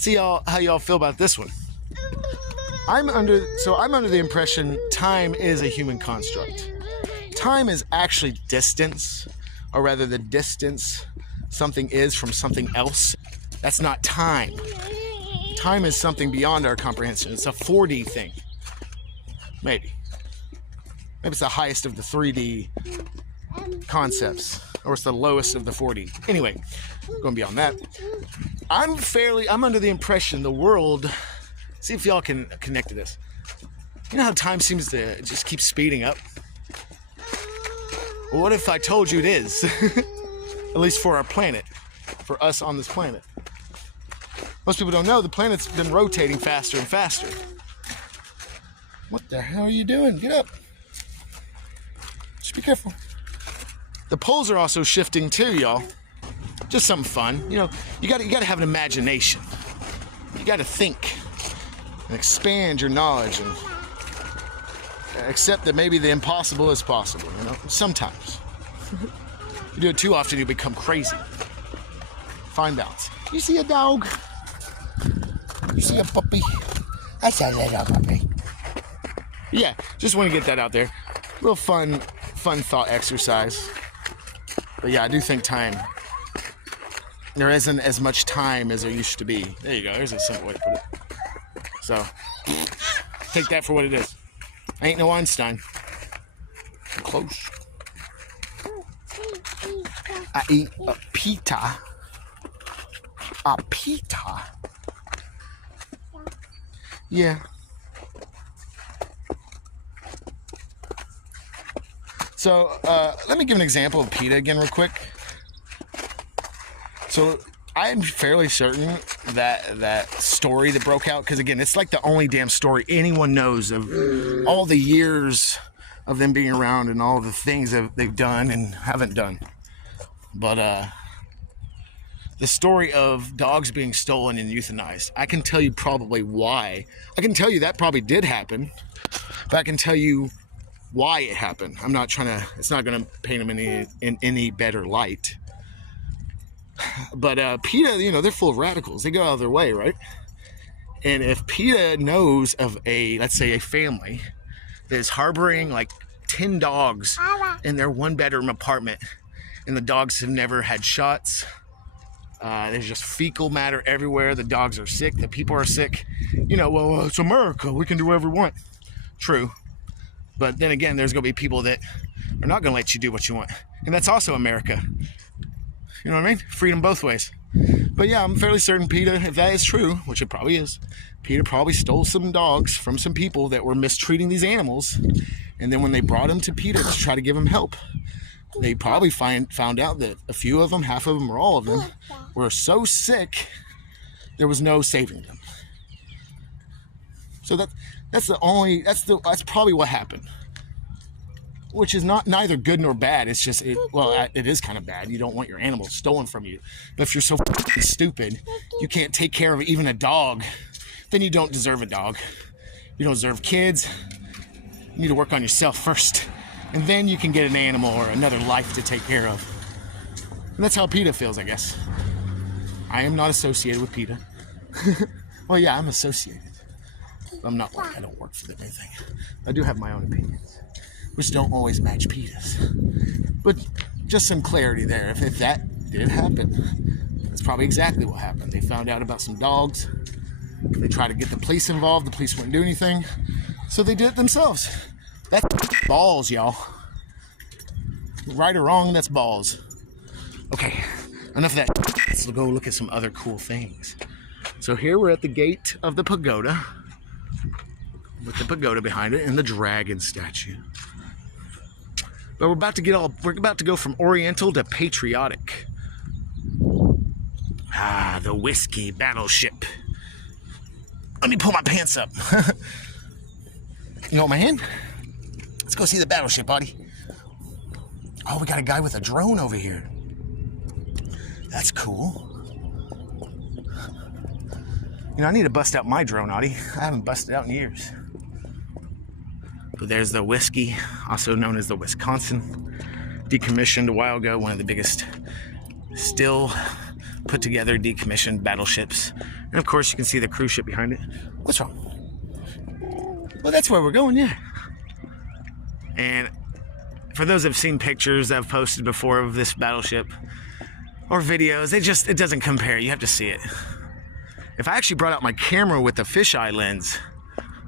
see how y'all feel about this one. I'm under the impression time is a human construct. Time is actually distance, or rather the distance something is from something else. That's not time. Time is something beyond our comprehension. It's a 4D thing. Maybe it's the highest of the 3D concepts, or it's the lowest of the 4D. Anyway, going beyond that, I'm under the impression the world, see if y'all can connect to this. You know how time seems to just keep speeding up? Well, what if I told you it is? At least for our planet, for us on this planet. Most people don't know the planet's been rotating faster and faster. What the hell are you doing? Get up. Just be careful. The poles are also shifting too, y'all. Just something fun. You know, you gotta have an imagination. You gotta think and expand your knowledge and accept that maybe the impossible is possible, you know, sometimes. If you do it too often, you become crazy. Fine balance. You see a dog? You see a puppy? I saw a little puppy. Yeah, just want to get that out there. Real fun thought exercise. But yeah, I do think time, there isn't as much time as there used to be. There you go, there's a simple way to put it. So, take that for what it is. I ain't no Einstein. I'm close. I eat a pita. A pita? Yeah. So, let me give an example of pita again real quick. So, I'm fairly certain that story that broke out, because again, it's like the only damn story anyone knows of all the years of them being around and all the things that they've done and haven't done. But the story of dogs being stolen and euthanized, I can tell you probably why. I can tell you that probably did happen, but I can tell you why it happened. I'm not trying to, it's not going to paint them in any better light. But PETA, you know, they're full of radicals. They go out of their way, right? And if PETA knows of let's say a family that is harboring like 10 dogs in their one-bedroom apartment, and the dogs have never had shots, there's just fecal matter everywhere, the dogs are sick, the people are sick, you know, well, it's America, we can do whatever we want. True. But then again, there's going to be people that are not going to let you do what you want. And that's also America. You know what I mean? Freedom both ways. But yeah, I'm fairly certain PETA, if that is true, which it probably is, PETA probably stole some dogs from some people that were mistreating these animals. And then when they brought them to PETA to try to give them help, they probably found out that a few of them, half of them or all of them, were so sick, there was no saving them. So that's probably what happened. Which is neither good nor bad. It's just, it is kind of bad. You don't want your animal stolen from you. But if you're so stupid, you can't take care of even a dog, then you don't deserve a dog. You don't deserve kids. You need to work on yourself first. And then you can get an animal or another life to take care of. And that's how PETA feels, I guess. I am not associated with PETA. Well, yeah, I'm associated. I'm not like, I don't work for them or anything. I do have my own opinions, which don't always match PETA's. But just some clarity there. If that did happen, that's probably exactly what happened. They found out about some dogs. They tried to get the police involved. The police wouldn't do anything. So they did it themselves. That's balls, y'all. Right or wrong, that's balls. Okay, enough of that. Let's go look at some other cool things. So here we're at the gate of the pagoda, with the pagoda behind it and the dragon statue. But we're about to go from Oriental to Patriotic. The whiskey battleship. Let me pull my pants up. You want my hand? Let's go see the battleship, buddy. Oh, we got a guy with a drone over here. That's cool. You know, I need to bust out my drone, Audie. I haven't busted out in years. But there's the whiskey, also known as the Wisconsin. Decommissioned a while ago, one of the biggest still put together decommissioned battleships And of course, you can see the cruise ship behind it. What's wrong? Well, that's where we're going, yeah. And for those that have seen pictures I've posted before of this battleship or videos, it doesn't compare. You have to see it. If I actually brought out my camera with the fisheye lens,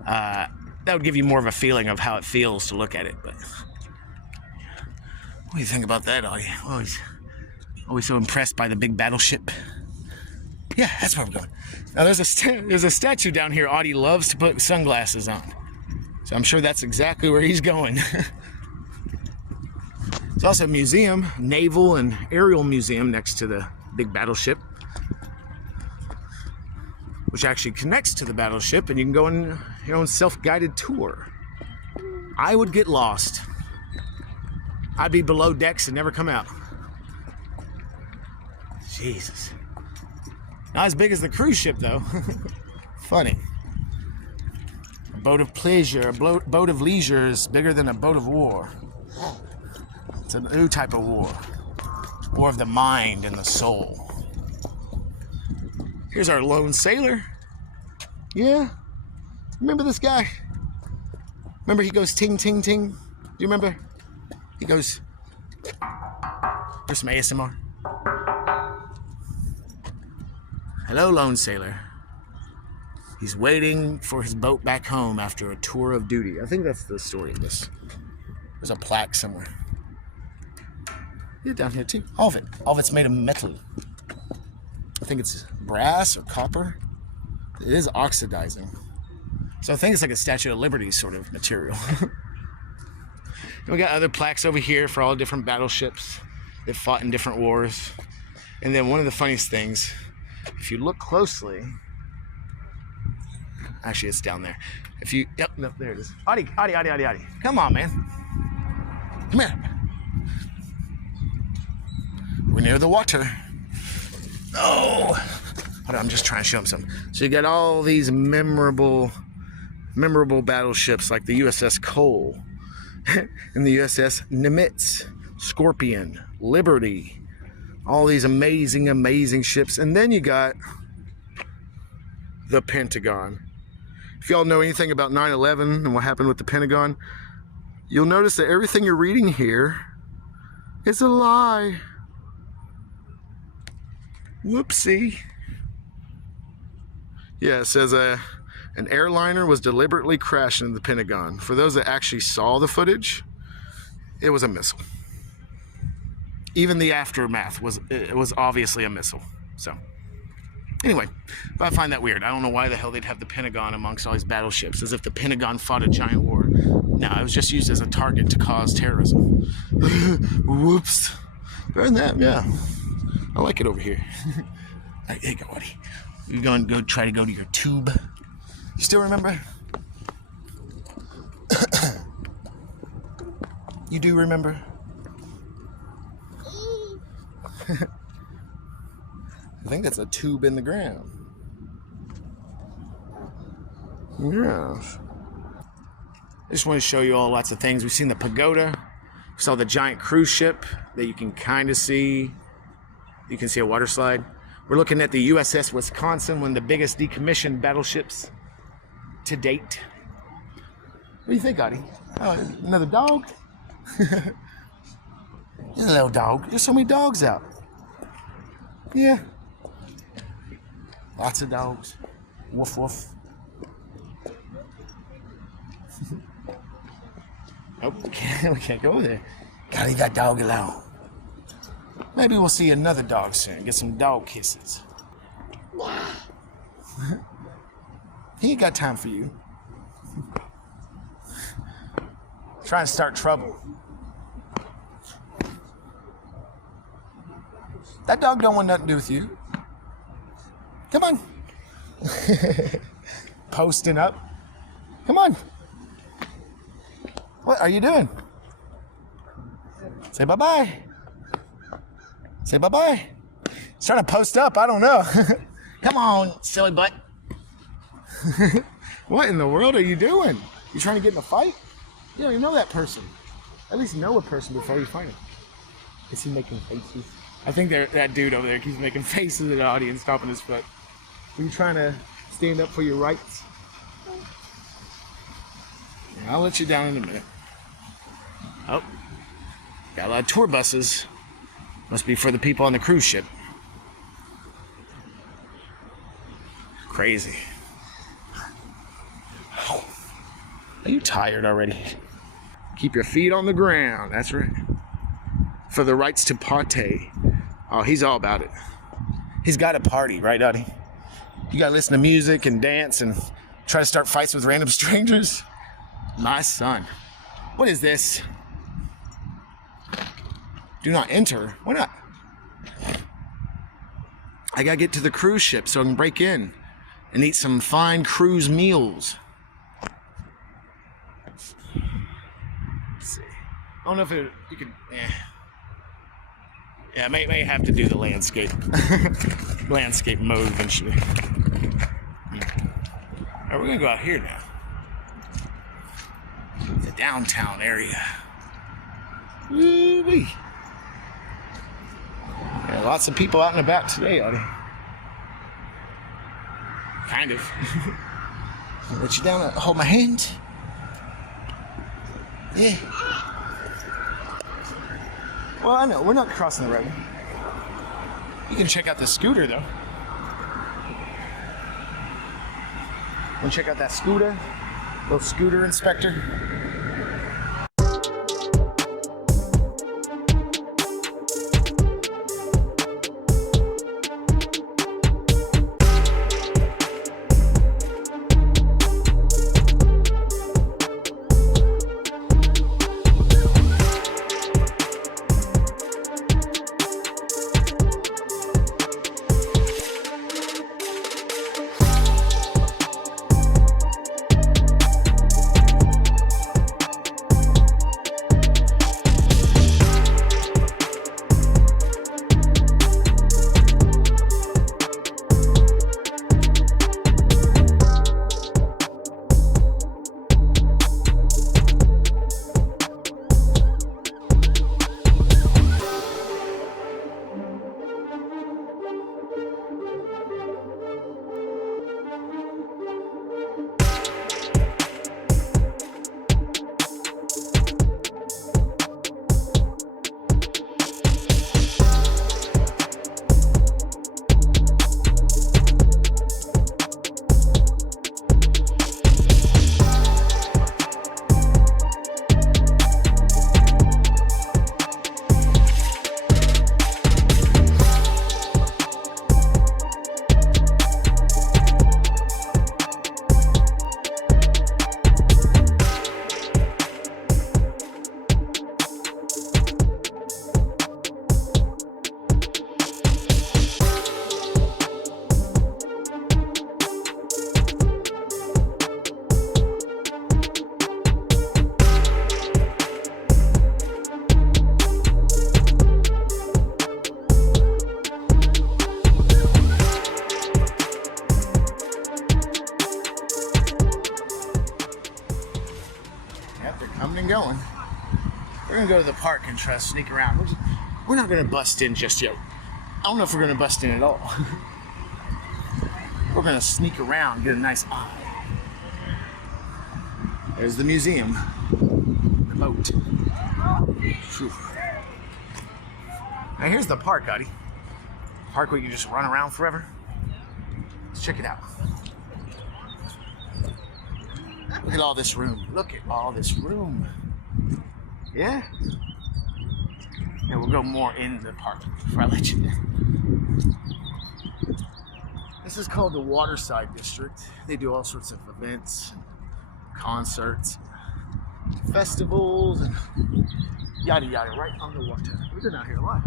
that would give you more of a feeling of how it feels to look at it. But what do you think about that, Audie? Always so impressed by the big battleship. Yeah, that's where we're going. Now there's a statue down here Audie loves to put sunglasses on. So I'm sure that's exactly where he's going. There's also a museum, naval and aerial museum next to the big battleship, which actually connects to the battleship, and you can go on your own self-guided tour. I would get lost. I'd be below decks and never come out. Jesus. Not as big as the cruise ship, though. Funny. A boat of pleasure, a boat of leisure is bigger than a boat of war. It's a new type of war. War of the mind and the soul. Here's our lone sailor. Yeah. Remember this guy? Remember he goes ting, ting, ting? Do you remember? He goes... Here's some ASMR. Hello, lone sailor. He's waiting for his boat back home after a tour of duty. I think that's the story of this. There's a plaque somewhere. Yeah, down here too. All of it. All of it's made of metal. I think it's brass or copper. It is oxidizing. So I think it's like a Statue of Liberty sort of material. We got other plaques over here for all different battleships that fought in different wars. And then one of the funniest things, if you look closely, actually it's down there. If you, yep, no, there it is. Audie. Come on, man. Come here. We're near the water. Oh. Hold on, I'm just trying to show them something. So you got all these memorable battleships like the USS Cole and the USS Nimitz, Scorpion, Liberty, all these amazing ships. And then you got the Pentagon. If y'all know anything about 9/11 and what happened with the Pentagon, you'll notice that everything you're reading here is a lie. Whoopsie. Yeah, it says an airliner was deliberately crashed into the Pentagon. For those that actually saw the footage, it was a missile. Even the aftermath was obviously a missile. So anyway, but I find that weird. I don't know why the hell they'd have the Pentagon amongst all these battleships, as if the Pentagon fought a giant war. No, it was just used as a target to cause terrorism. Whoops. Better than that, yeah. I like it over here. All right, here you go, buddy. You're going to try to go to your tube. You still remember? You do remember? I think that's a tube in the ground. Yeah. I just want to show you all lots of things. We've seen the pagoda. We saw the giant cruise ship that you can kind of see. You can see a water slide. We're looking at the USS Wisconsin, one of the biggest decommissioned battleships to date. What do you think, Audie? Oh, another dog? You're a little dog. There's so many dogs out. Yeah. Lots of dogs. Woof, woof. Oh, we can't go there. Gotta leave that dog alone. Maybe we'll see another dog soon. Get some dog kisses. He ain't got time for you. Trying to start trouble. That dog don't want nothing to do with you. Come on. Posting up. Come on. What are you doing? Say bye-bye. Say bye-bye. He's trying to post up. I don't know. Come on, silly butt. What in the world are you doing? You trying to get in a fight? You don't even know that person. At least know a person before you fight him. Is he making faces? I think that dude over there keeps making faces at the audience, stomping his foot. Are you trying to stand up for your rights? Yeah, I'll let you down in a minute. Oh, got a lot of tour buses. Must be for the people on the cruise ship. Crazy. Oh, are you tired already? Keep your feet on the ground. That's right. For the rights to partay. Oh, he's all about it. He's got a party, right, Dottie? You gotta listen to music and dance and try to start fights with random strangers. My son. What is this? Do not enter. Why not? I gotta get to the cruise ship so I can break in and eat some fine cruise meals. Let's see. I don't know if you could. Yeah, I may have to do the landscape landscape mode eventually. Alright, we're gonna go out here now. The downtown area. Woo-wee. Yeah, lots of people out and about today, Audie. Kind of. Let you down, hold my hand. Yeah. Well, I know, we're not crossing the road. You can check out the scooter, though. Want to check out that scooter? Little scooter inspector. Going. We're gonna go to the park and try to sneak around. We're not gonna bust in just yet. I don't know if we're gonna bust in at all. We're gonna sneak around, get a nice eye. There's the museum. The boat. Whew. Now here's the park, Gotti. Park where you can just run around forever. Let's check it out. Look at all this room. Look at all this room. Yeah? Yeah, we'll go more in the park before I let you in. This is called the Waterside District. They do all sorts of events, concerts, festivals, and yada yada right on the water. We've been out here a lot.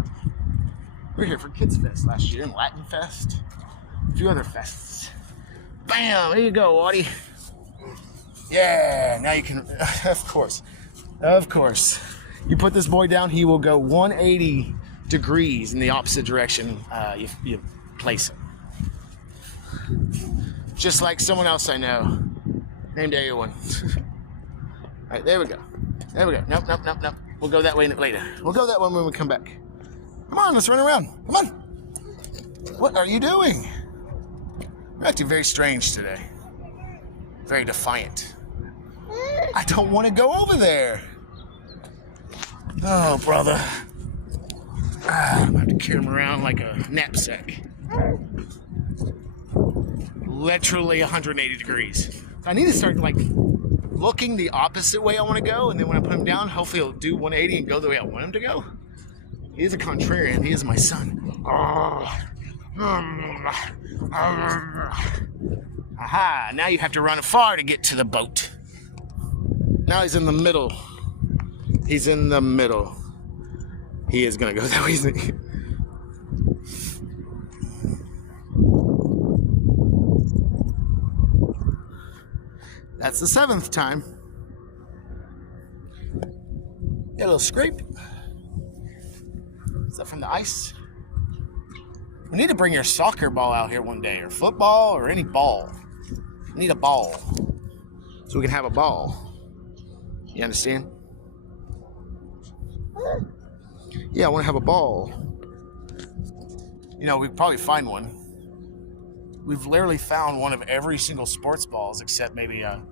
We were here for Kids Fest last year and Latin Fest. A few other fests. Bam! There you go, Audie. Yeah, now you can, of course. You put this boy down, he will go 180 degrees in the opposite direction you place him. Just like someone else I know, named A1. Alright, there we go. Nope. We'll go that way later. We'll go that way when we come back. Come on, let's run around. Come on. What are you doing? You're acting very strange today. Very defiant. I don't want to go over there. Oh, brother. I'm going to have to carry him around like a knapsack. Literally 180 degrees. I need to start, like, looking the opposite way I want to go, and then when I put him down, hopefully he'll do 180 and go the way I want him to go. He is a contrarian. He is my son. Aha! Now you have to run far to get to the boat. Now he's in the middle. He's in the middle. He is gonna go that way, isn't he? That's the 7th time. Get a little scrape. Is that from the ice? We need to bring your soccer ball out here one day, or football, or any ball. We need a ball, so we can have a ball. You understand? Yeah, I want to have a ball. You know, we could probably find one. We've literally found one of every single sports balls except maybe a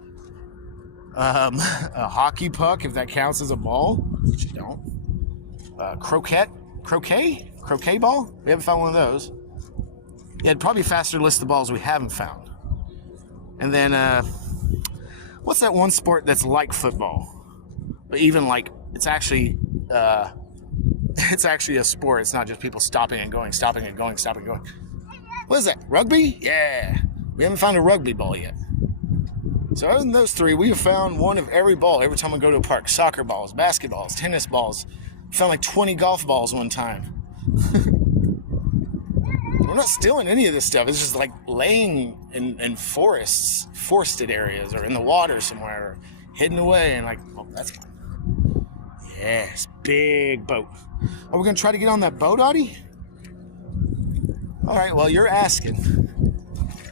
hockey puck, if that counts as a ball, which you don't. Croquet ball? We haven't found one of those. Yeah, it'd probably be faster to list the balls we haven't found. And then, what's that one sport that's like football? But even like, it's actually a sport. It's not just people stopping and going, stopping and going, stopping and going. What is that? Rugby? Yeah. We haven't found a rugby ball yet. So other than those 3, we have found one of every ball every time we go to a park. Soccer balls, basketballs, tennis balls. We found like 20 golf balls one time. We're not stealing any of this stuff. It's just like laying in forested areas, or in the water somewhere, or hidden away, and like, oh, that's fine. Yes, big boat. Are we gonna try to get on that boat, Audie? All right, well, you're asking.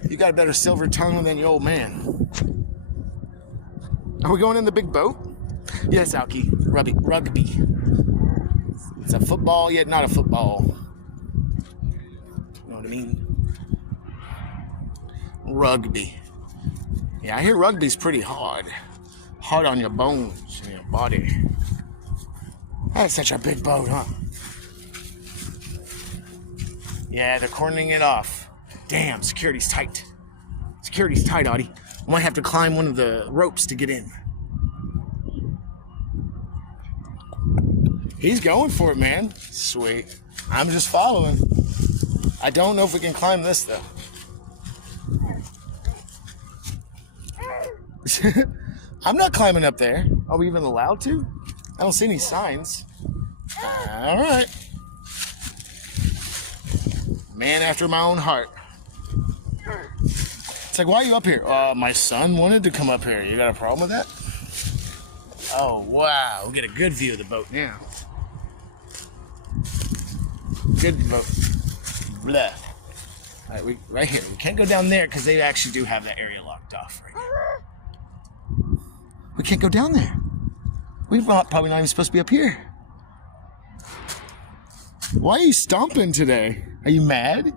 You got a better silver tongue than your old man. Are we going in the big boat? Yes, Alki. Rugby. It's a football, yet not a football. You know what I mean? Rugby. Yeah, I hear rugby's pretty hard. Hard on your bones and your body. That's such a big boat, huh? Yeah, they're cordoning it off. Damn, security's tight. Security's tight, Audie. I might have to climb one of the ropes to get in. He's going for it, man. Sweet. I'm just following. I don't know if we can climb this, though. I'm not climbing up there. Are we even allowed to? I don't see any signs. All right. Man after my own heart. It's like, why are you up here? My son wanted to come up here. You got a problem with that? Oh, wow. We get a good view of the boat now. Good boat. Blah. All right, right here. We can't go down there because they actually do have that area locked off right now. We can't go down there. We're probably not even supposed to be up here. Why are you stomping today? Are you mad?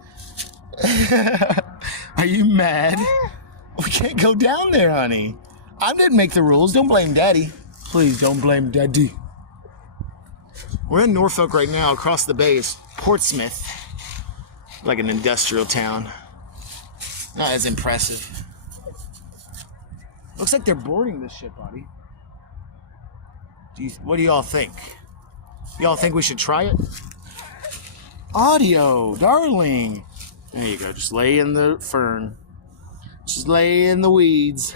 Are you mad? We can't go down there, honey. I didn't make the rules. Don't blame Daddy. Please don't blame Daddy. We're in Norfolk right now. Across the bay is Portsmouth. Like an industrial town. Not as impressive. Looks like they're boarding this ship, buddy. What do y'all think? Y'all think we should try it? Audio, darling. There you go. Just lay in the fern. Just lay in the weeds.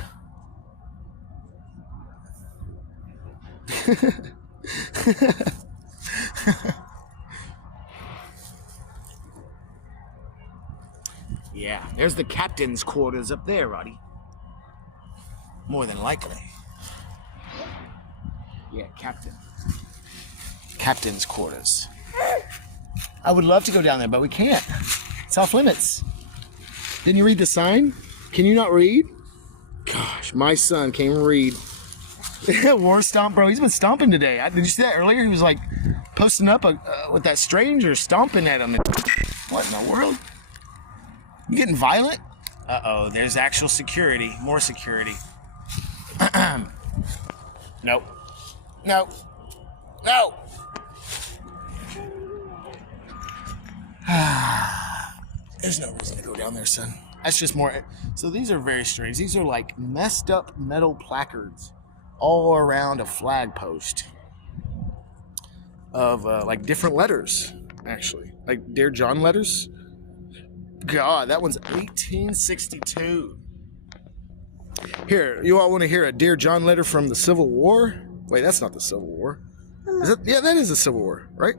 Yeah, there's the captain's quarters up there, Roddy. More than likely. Yeah, captain. Captain's quarters. I would love to go down there, but we can't. It's off limits. Didn't you read the sign? Can you not read? Gosh, my son can't even read. War stomp, bro. He's been stomping today. Did you see that earlier? He was like posting up with that stranger stomping at him. What in the world? You getting violent? Uh-oh, there's actual security. More security. Nope. Nope. No! There's no reason to go down there, son. That's just more... So these are very strange. These are like messed up metal placards all around a flag post of like different letters, actually. Like Dear John letters. God, that one's 1862. Here, you all want to hear a Dear John letter from the Civil War? Wait, that's not the Civil War. Yeah, that is the Civil War, right?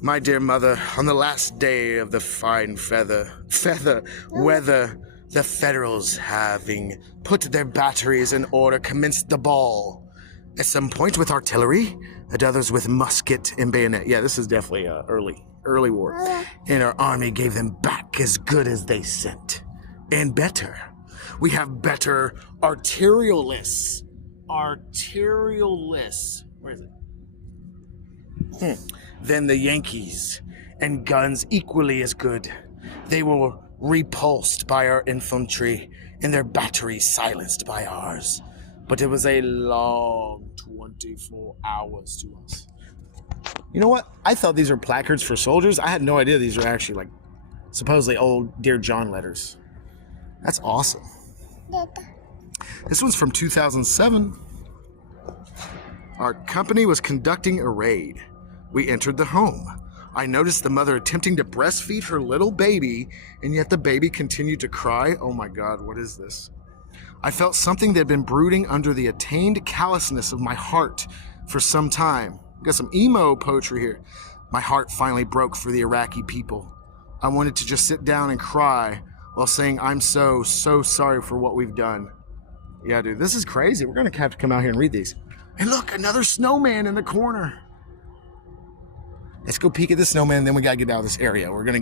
My dear mother, on the last day of the fine weather, the Federals, having put their batteries in order, commenced the ball. At some point with artillery, at others with musket and bayonet. Yeah, this is definitely early war. And our army gave them back as good as they sent. And better. We have better arterialists. Arterialists. Where is it? Than the Yankees. And guns equally as good. They were repulsed by our infantry and their batteries silenced by ours. But it was a long 24 hours to us. You know what? I thought these were placards for soldiers. I had no idea these were actually like supposedly old Dear John letters. That's awesome. This one's from 2007. Our company was conducting a raid. We entered the home. I noticed the mother attempting to breastfeed her little baby, and yet the baby continued to cry. Oh my God, what is this? I felt something that had been brooding under the attained callousness of my heart for some time. Got some emo poetry here. My heart finally broke for the Iraqi people. I wanted to just sit down and cry while saying, I'm so sorry for what we've done. Yeah, dude, this is crazy. We're gonna have to come out here and read these. And look, another snowman in the corner. Let's go peek at the snowman, then we gotta get out of this area. We're gonna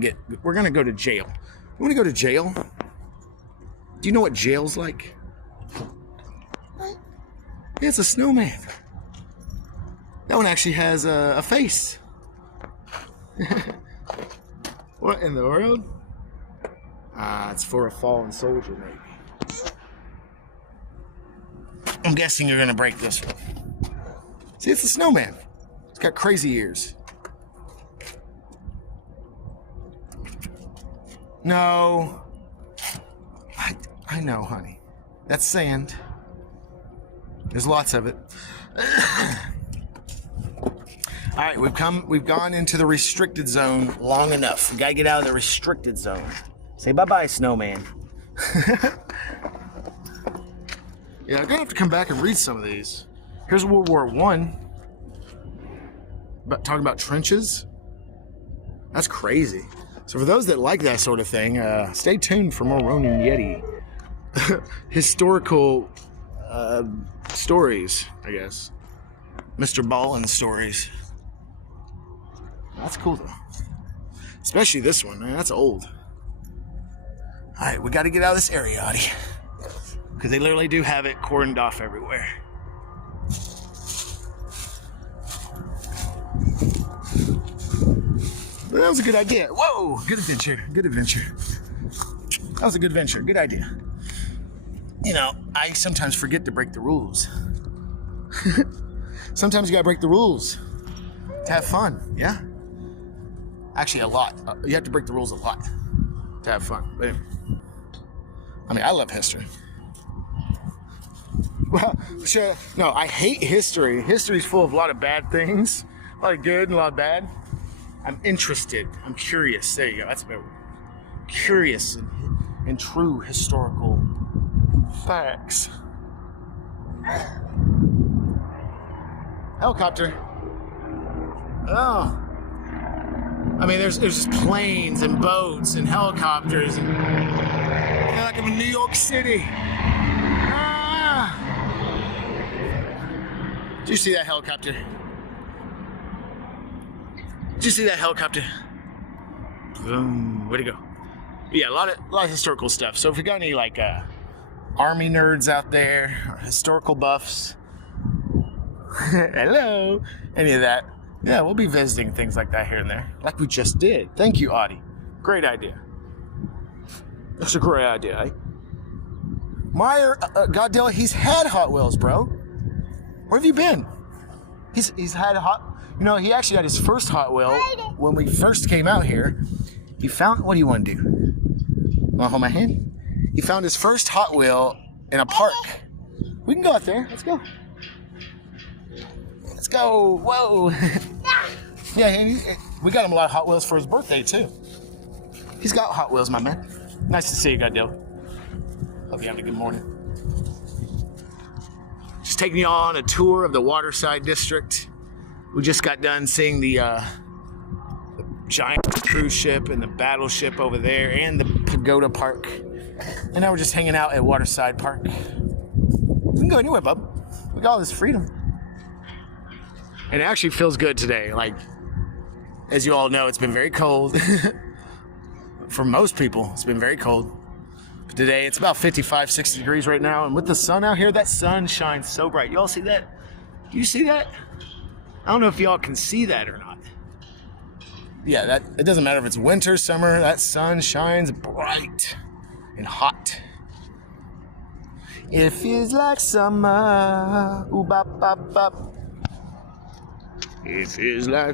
go to jail. You wanna go to jail? Do you know what jail's like? Yeah, it's a snowman. That one actually has a face. What in the world? It's for a fallen soldier, maybe. I'm guessing you're gonna break this one. See, it's a snowman. It's got crazy ears. No. I know, honey. That's sand. There's lots of it. All right, we've gone into the restricted zone long enough. We gotta get out of the restricted zone. Say bye-bye, snowman. Yeah, I'm gonna have to come back and read some of these. Here's World War I. Talking about trenches. That's crazy. So for those that like that sort of thing, stay tuned for more Ronin Yeti. Historical stories, I guess. Mr. Ballin stories. That's cool though. Especially this one, man. That's old. Alright, we gotta get out of this area, Audie. Because they literally do have it cordoned off everywhere. But that was a good idea. Whoa! Good adventure. Good adventure. That was a good adventure. Good idea. You know, I sometimes forget to break the rules. Sometimes you gotta break the rules to have fun, yeah? Actually, a lot. You have to break the rules a lot to have fun. But anyway. I mean, I love history. Well, sure. No, I hate history. History's full of a lot of bad things. A lot of good and a lot of bad. I'm interested. I'm curious. There you go. That's a better word. Curious in true historical facts. Helicopter. Oh. I mean, there's just planes and boats and helicopters. And, I feel like I'm in New York City. Ah. Did you see that helicopter? Did you see that helicopter? Boom. Where'd it go? Yeah, a lot of historical stuff. So if we got any like army nerds out there, or historical buffs, hello, any of that, yeah, we'll be visiting things like that here and there, like we just did. Thank you, Audie. Great idea. That's a great idea, eh? Meyer, goddamn, he's had Hot Wheels, bro. Where have you been? He's had he actually had his first Hot Wheel when we first came out here. He found, what do you want to do? Want to hold my hand? He found his first Hot Wheel in a park. We can go out there. Let's go. Let's go. Whoa. Yeah, we got him a lot of Hot Wheels for his birthday, too. He's got Hot Wheels, my man. Nice to see you, Goddell. Hope you're having a good morning. Just taking you on a tour of the Waterside District. We just got done seeing the giant cruise ship and the battleship over there and the Pagoda Park. And now we're just hanging out at Waterside Park. We can go anywhere, bub. We got all this freedom. And it actually feels good today. Like, as you all know, it's been very cold. For most people, it's been very cold. But today, it's about 55, 60 degrees right now. And with the sun out here, that sun shines so bright. Y'all see that? Do you see that? I don't know if y'all can see that or not. Yeah, it doesn't matter if it's winter, summer, that sun shines bright and hot. It feels like summer. Ooh, bop, bop, bop. It feels like